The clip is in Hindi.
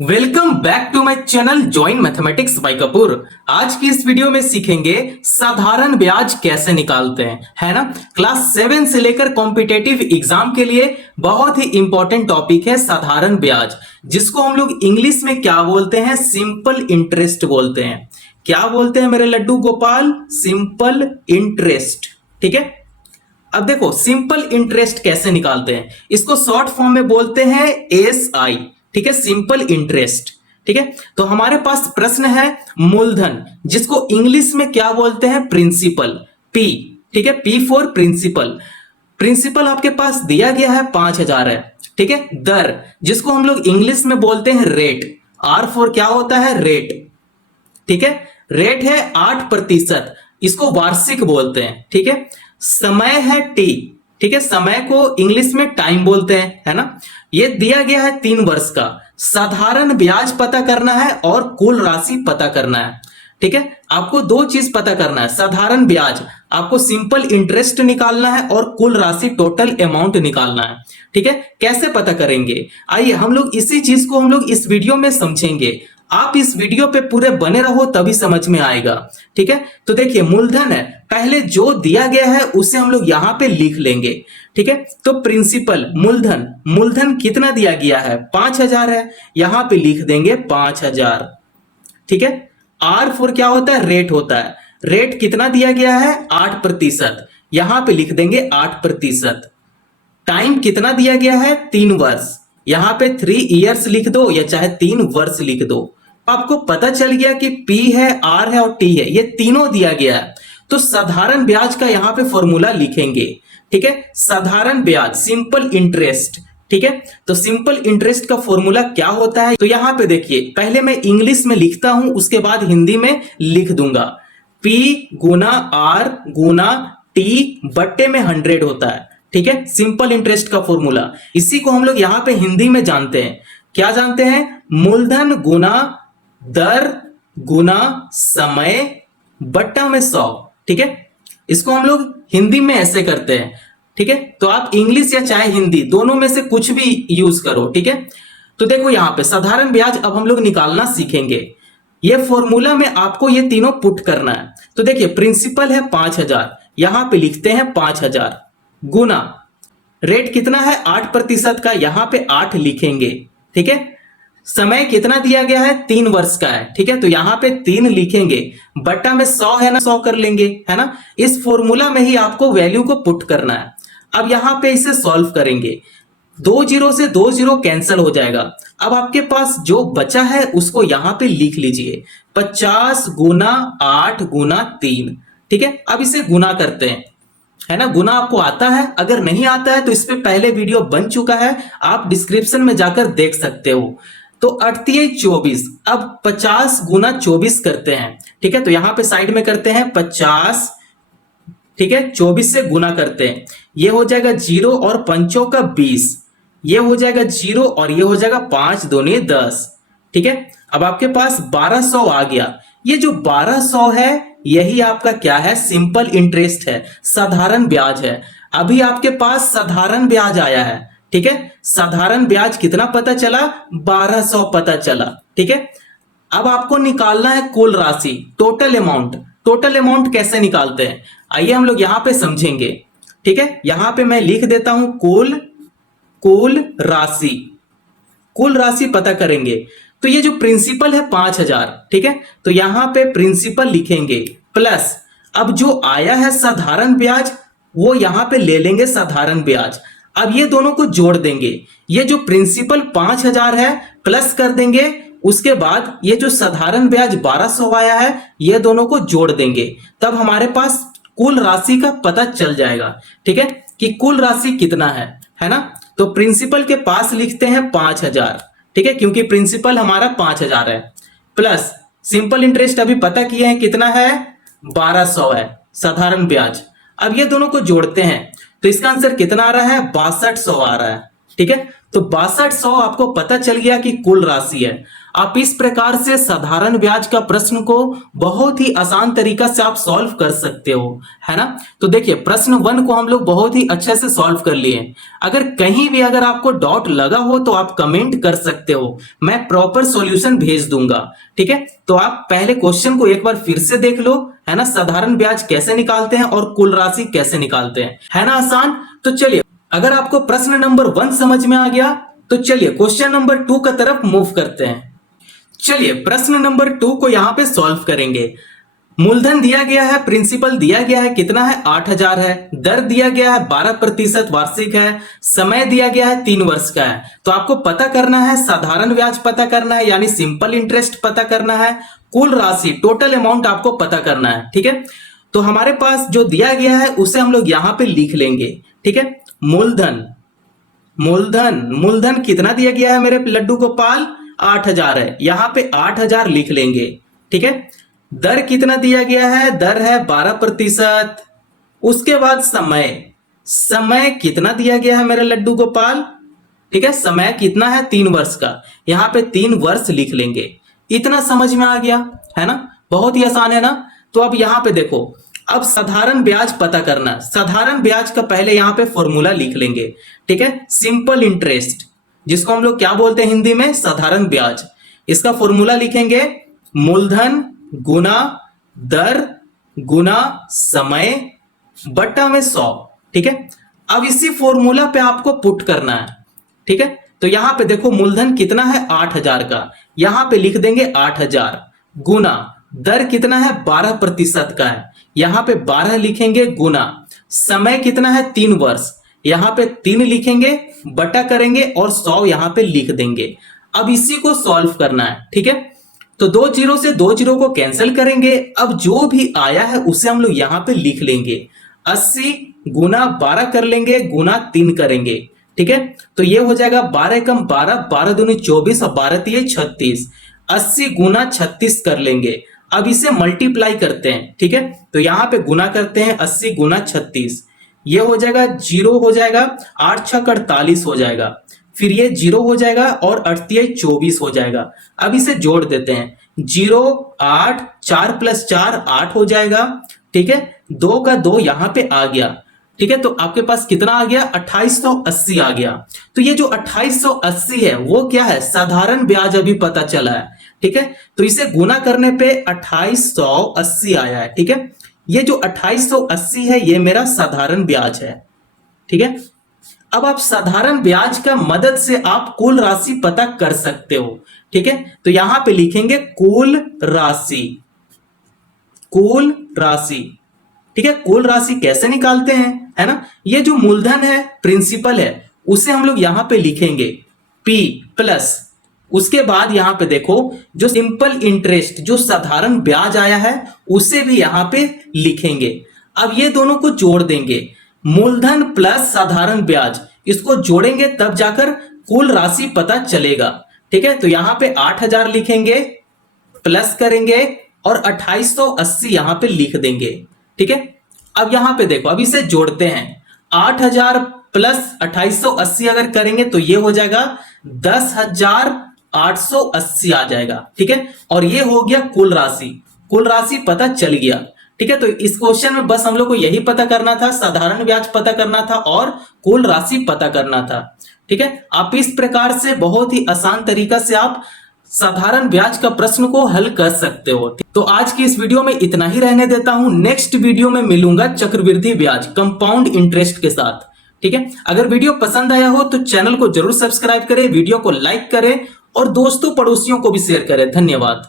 Welcome back to my channel join mathematics by Kapoor. आज की इस वीडियो में सीखेंगे साधारण ब्याज कैसे निकालते हैं, है ना। क्लास 7 से लेकर कॉम्पिटेटिव एग्जाम के लिए बहुत ही इंपॉर्टेंट टॉपिक है साधारण ब्याज, जिसको हम लोग इंग्लिश में क्या बोलते हैं, सिंपल इंटरेस्ट बोलते हैं। क्या बोलते हैं मेरे लड्डू गोपाल? Simple interest. ठीक है, अब देखो सिंपल इंटरेस्ट कैसे निकालते हैं, इसको शॉर्ट फॉर्म में बोलते हैं SI। ठीक है, सिंपल इंटरेस्ट। ठीक है, तो हमारे पास प्रश्न है मूलधन, जिसको इंग्लिश में क्या बोलते हैं, प्रिंसिपल, P। ठीक है, P फॉर प्रिंसिपल। प्रिंसिपल आपके पास दिया गया है 5,000 है। ठीक है, दर, जिसको हम लोग इंग्लिश में बोलते हैं रेट, R फॉर क्या होता है, रेट। ठीक है, रेट है 8%, इसको वार्षिक बोलते हैं। ठीक है, समय है T। ठीक है, समय को इंग्लिश में टाइम बोलते हैं, है ना। ये दिया गया है 3 वर्ष का। साधारण ब्याज पता करना है और कुल राशि पता करना है। ठीक है, आपको 2 चीज पता करना है, साधारण ब्याज आपको सिंपल इंटरेस्ट निकालना है और कुल राशि टोटल अमाउंट निकालना है। ठीक है, कैसे पता करेंगे, आइए हम लोग इसी चीज को हम लोग इस वीडियो में समझेंगे। आप इस वीडियो पे पूरे बने रहो तभी समझ में आएगा। ठीक है, तो देखिए मूलधन है, पहले जो दिया गया है उसे हम लोग यहां पे लिख लेंगे। ठीक है, तो प्रिंसिपल मूलधन, मूलधन कितना दिया गया है, 5,000 है, यहां पे लिख देंगे 5,000। ठीक है, आर फोर क्या होता है, रेट होता है, रेट कितना दिया गया है, 8%, यहां पे लिख देंगे 8%। टाइम कितना दिया गया है, 3 वर्ष, यहां पे 3 इयर्स लिख दो या चाहे 3 वर्ष लिख दो। आपको पता चल गया कि P है, R है और T है, ये तीनों दिया गया है। तो साधारण ब्याज का यहां पे फॉर्मूला लिखेंगे। ठीक है, साधारण ब्याज, सिंपल इंटरेस्ट। ठीक है, तो सिंपल इंटरेस्ट का फॉर्मूला क्या होता है, तो यहां पे देखिए, पहले मैं इंग्लिश में लिखता हूं, उसके बाद हिंदी में लिख दूंगा। P गुना R गुना T बट्टे में 100 होता है। ठीक है, सिंपल इंटरेस्ट का फॉर्मूला, इसी को हम लोग यहां पे हिंदी में जानते हैं। क्या जानते हैं, मूलधन गुना दर गुना समय बट्टा में 100। ठीक है, इसको हम लोग हिंदी में ऐसे करते हैं। ठीक है, तो आप इंग्लिश या चाहे हिंदी दोनों में से कुछ भी यूज करो। ठीक है, तो देखो यहां पे साधारण ब्याज अब हम लोग निकालना सीखेंगे। ये फॉर्मूला में आपको ये तीनों पुट करना है। तो देखिए प्रिंसिपल है 5,000, यहां पे लिखते हैं 5,000 गुना रेट कितना है 8% का, यहां पे 8 लिखेंगे। ठीक है, समय कितना दिया गया है, 3 वर्ष का है। ठीक है, तो यहां पे 3 लिखेंगे, बट्टा में 100 है ना, 100 कर लेंगे, है ना। इस फॉर्मूला में ही आपको वैल्यू को पुट करना है। अब यहां पे इसे सॉल्व करेंगे, 2 जीरो से 2 जीरो कैंसिल हो जाएगा। अब आपके पास जो बचा है उसको यहां पे लिख लीजिए, 50 गुना 8 गुना 3। ठीक है, अब इसे गुना करते हैं, है ना। गुना आपको आता है, अगर नहीं आता है तो इस पे पहले वीडियो बन चुका है, आप डिस्क्रिप्शन में जाकर देख सकते हो। तो 38 24, अब 50 गुना 24 करते हैं। ठीक है, तो यहां पे साइड में करते हैं 50। ठीक है, 24 से गुना करते हैं, ये हो जाएगा 0 और 5 का 20, ये हो जाएगा 0 और ये हो जाएगा 5 दूनी 10। ठीक है, अब आपके पास 1200 आ गया। ये जो 1200 है यही आपका क्या है, सिंपल इंटरेस्ट है, साधारण ब्याज है। अभी आपके पास साधारण ब्याज आया है। ठीक है, साधारण ब्याज कितना पता चला, 1200 पता चला। ठीक है, अब आपको निकालना है कुल राशि, टोटल अमाउंट। टोटल अमाउंट कैसे निकालते हैं, आइए हम लोग यहां पे समझेंगे। ठीक है, यहां पे मैं लिख देता हूं कुल राशि, कुल राशि पता करेंगे। तो ये जो प्रिंसिपल है 5,000, ठीक है, तो यहां पे प्रिंसिपल लिखेंगे प्लस, अब जो आया है साधारण ब्याज वो यहां पे ले लेंगे साधारण ब्याज। अब ये दोनों को जोड़ देंगे, ये जो प्रिंसिपल 5,000 है प्लस कर देंगे, उसके बाद ये जो साधारण ब्याज 1200 आया है ये दोनों को जोड़ देंगे, तब हमारे पास कुल राशि का पता चल जाएगा। ठीक है, कि कुल राशि कितना है ना। तो प्रिंसिपल के पास लिखते हैं 5,000। ठीक है, क्योंकि प्रिंसिपल हमारा 5,000 है, प्लस सिंपल इंटरेस्ट अभी पता किए हैं कितना है, 1200 है साधारण ब्याज। अब ये दोनों को जोड़ते हैं तो इसका आंसर कितना आ रहा है, 6200 आ रहा है। ठीक है, तो 6200 आपको पता चल गया कि कुल राशि है। आप इस प्रकार से साधारण ब्याज का प्रश्न को बहुत ही आसान तरीका से आप सॉल्व कर सकते हो, है ना। तो देखिए प्रश्न 1 को हम लोग बहुत ही अच्छे से सॉल्व कर लिए। अगर कहीं भी अगर आपको डाउट लगा हो तो आप कमेंट कर सकते हो, मैं प्रॉपर सॉल्यूशन भेज दूंगा, ठीक है। तो आप पहले क्वेश्चन को एक बार फिर से देख लो, है ना। साधारण ब्याज कैसे निकालते हैं और कुल राशि कैसे निकालते हैं, है ना आसान। तो चलिए, अगर आपको प्रश्न नंबर 1 समझ में आ गया तो चलिए क्वेश्चन नंबर 2 की तरफ मूव करते हैं। चलिए प्रश्न नंबर 2 को यहां पे सॉल्व करेंगे। मूलधन दिया गया है, प्रिंसिपल दिया गया है, कितना है 8000 है, दर दिया गया है 12% वार्षिक है, समय दिया गया है 3 वर्ष का है। तो आपको पता करना है साधारण ब्याज पता करना है, यानी सिंपल इंटरेस्ट पता करना है, कुल राशि टोटल अमाउंट आपको पता करना है, ठीक है। तो हमारे पास जो दिया गया है उसे हम लोग यहां पे लिख लेंगे, ठीक है। मूलधन मूलधन मूलधन कितना दिया गया है मेरे लड्डू गोपाल, 8000 है, यहां पे 8000 लिख लेंगे, ठीक है। दर कितना दिया गया है, दर है 12%। उसके बाद समय, समय कितना दिया गया है मेरे लड्डू गोपाल, ठीक है। समय कितना है 3 वर्ष का, यहां पे 3 वर्ष लिख लेंगे। इतना समझ में आ गया, है ना, बहुत ही आसान है ना। तो अब यहां पे देखो, अब साधारण ब्याज पता करना। साधारण ब्याज का पहले यहां पे फॉर्मूला लिख लेंगे, ठीक है। सिंपल इंटरेस्ट, जिसको हम लोग क्या बोलते हैं हिंदी में, साधारण ब्याज। इसका फॉर्मूला लिखेंगे मूलधन गुना दर गुना समय बटा में 100, ठीक है। अब इसी फॉर्मूला पे आपको पुट करना है, ठीक है। तो यहां पे देखो मूलधन कितना है 8000 का, यहां पे लिख देंगे 8000 गुना दर कितना है 12% का है, यहां पे 12 लिखेंगे गुना समय कितना है 3 वर्ष, यहां पे 3 लिखेंगे बटा करेंगे और 100 यहां पे लिख देंगे। अब इसी को सॉल्व करना है, ठीक है। तो 2 जीरो से 2 जीरो को कैंसिल करेंगे। अब जो भी आया है उसे हम लोग यहां पे लिख लेंगे, 80 गुना 12 कर लेंगे गुना 3 करेंगे, ठीक है। तो ये हो जाएगा 12 एकम 12, 12 दूनी 24 और 12 तिये 36, 80 गुना 36 कर लेंगे। अब इसे मल्टीप्लाई करते हैं, ठीक है। तो यहां पे गुना करते हैं 80 गुना 36, ये हो जाएगा 0 हो जाएगा, 8 छक 48 हो जाएगा, फिर ये 0 हो जाएगा और 8 तिये 24 हो जाएगा। अब इसे जोड़ देते हैं, 0 8 4 प्लस 4 8 हो जाएगा, ठीक है। 2 का 2 यहां पे आ गया, ठीक है। तो आपके पास कितना आ गया, 2880 आ गया। तो ये जो 2880 है वो क्या है, साधारण ब्याज अभी पता चला है, ठीक है। तो इसे गुना करने पे 2880 आया है, ठीक है। ये जो 2880 है ये मेरा साधारण ब्याज है, ठीक है। अब आप साधारण ब्याज का मदद से आप कुल राशि पता कर सकते हो, ठीक है। तो यहां पे लिखेंगे कुल राशि, कुल राशि, ठीक है। कुल राशि कैसे निकालते हैं, है ना। ये जो मूलधन है प्रिंसिपल है उसे हम लोग यहां पे लिखेंगे P प्लस, उसके बाद यहां पे देखो जो सिंपल इंटरेस्ट जो साधारण ब्याज आया है उसे भी यहां पे लिखेंगे। अब ये दोनों को जोड़ देंगे, मूलधन प्लस साधारण ब्याज, इसको जोड़ेंगे तब जाकर कुल राशि पता चलेगा, ठीक है। तो यहां पे 8000 लिखेंगे प्लस करेंगे और 2880 यहां पे लिख देंगे, ठीक है। अब यहां पे देखो, अब इसे जोड़ते हैं, 8000 प्लस 2880 अगर करेंगे तो ये हो जाएगा 10880 आ जाएगा, ठीक है। और ये हो गया कुल राशि, कुल राशि पता चल गया, ठीक है। तो इस क्वेश्चन में बस हम लोग को यही पता करना था, साधारण ब्याज पता करना था और कुल राशि पता करना था, ठीक है। आप इस प्रकार से बहुत ही आसान तरीका से आप साधारण ब्याज का प्रश्न को हल कर सकते हो। तो आज की इस वीडियो में इतना ही रहने देता हूं, नेक्स्ट वीडियो में मिलूंगा चक्रवृद्धि ब्याज कंपाउंड इंटरेस्ट के साथ, ठीक है। अगर वीडियो पसंद आया हो तो चैनल को जरूर सब्सक्राइब करें, वीडियो को लाइक करें और दोस्तों पड़ोसियों को भी शेयर करें। धन्यवाद।